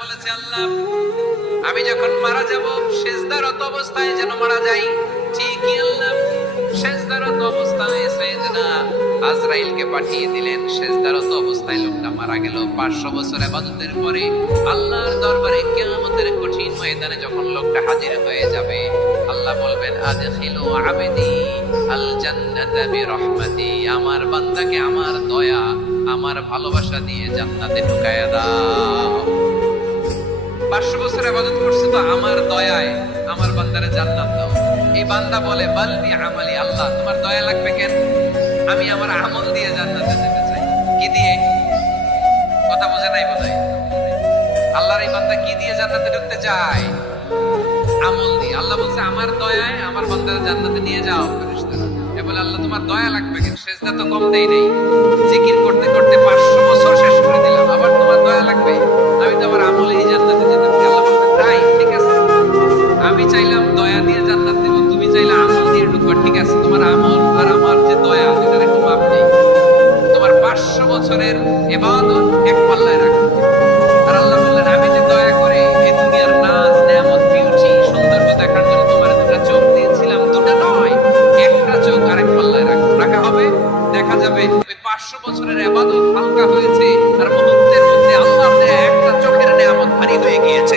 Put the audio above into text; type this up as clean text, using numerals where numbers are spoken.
বলেছে, আল্লাহ আমি যখন মারা যাব সেজদারত অবস্থায় যেন মারা যাই। ঠিকই আল্লাহ সেজদারত অবস্থায় সাইয়েদনা আজরাইলকে পাঠিয়ে দিলেন। সেজদারত অবস্থায় লোকটা মারা গেল। 500 বছর ইবাদতের পরে আল্লাহর দরবারে কিয়ামতের কঠিন ময়দানে যখন লোকটা হাজির হয়ে যাবে, আল্লাহ বলবেন, আদখিলু আবদি আল জান্নাতা বিরহমাতি, আমার বান্দাকে আমার দয়া আমার ভালোবাসা দিয়ে জান্নাতে ঢুকায়া দাও। 500 বছর ইবাদত করছে তো আমার দয়ায় আমার বান্দারে জান্নাত দাও। এই বান্দা বলে, বালবি আমালি, আল্লাহ তোমার দয়া লাগবে কেন? আমি আমার আমল দিয়ে জান্নাতে যেতে চাই। কি দিয়ে? কথা বোঝে নাই বোধহয়। আল্লাহর এই বান্দা কি দিয়ে জান্নাতে ঢুকতে চায়? আমল দিয়ে। আল্লাহ বলছে, আমার দয়ায় আমার বান্দারে জান্নাতে নিয়ে যাও। ফেরেশতারা এ বলে, আল্লাহ তোমার দয়া লাগবে কেন? সেজদা তো কম দেই নাই, জিকির করতে করতে 500 বছর শেষ করে দিলাম, আবার তোমার দয়া লাগবে? আমি তো আমার আমলেই জান্নাতে যেতে চাই। আল্লাহ বলবে, তাই ঠিক আছে, আমি চাইলাম দয়া দিয়ে জান্নাত দেব, তুমি চাইলে আমল দিয়ে ঢুকবা, ঠিক আছে, তোমার আমল আর আমার যে দয়া এটার একটু মাপ নেই। তোমার 500 বছরের ইবাদত এক পাল্লায় রাখো। আর আল্লাহ বললেন, আমি যে দয়া করে এই দুনিয়ার নাজ নেয়ামত বিউটি সৌন্দর্য দেখার জন্য তোমার দুটো চোখ দিয়েছিলাম, দুটো নয় একটা চোখ আরেক পাল্লায় রাখো। রাখা হবে, দেখা যাবে ওই 500 বছরের ইবাদত হালকা হয়েছে আর মুহূর্তের মধ্যে আল্লাহর দেয়া একটা চোখের নেয়ামত ভারী হয়ে গিয়েছে।